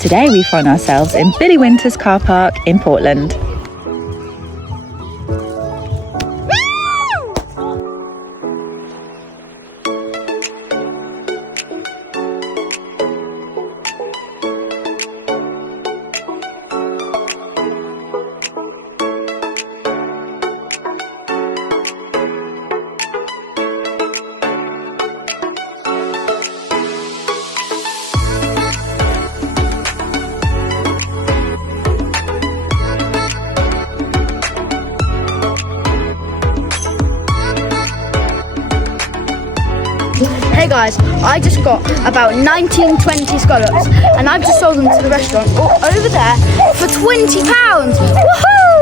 Today we find ourselves in Billy Winter's car park in Portland. Hey guys, I just got about 19-20 scallops and I've just sold them to the restaurant over there for £20. Woohoo!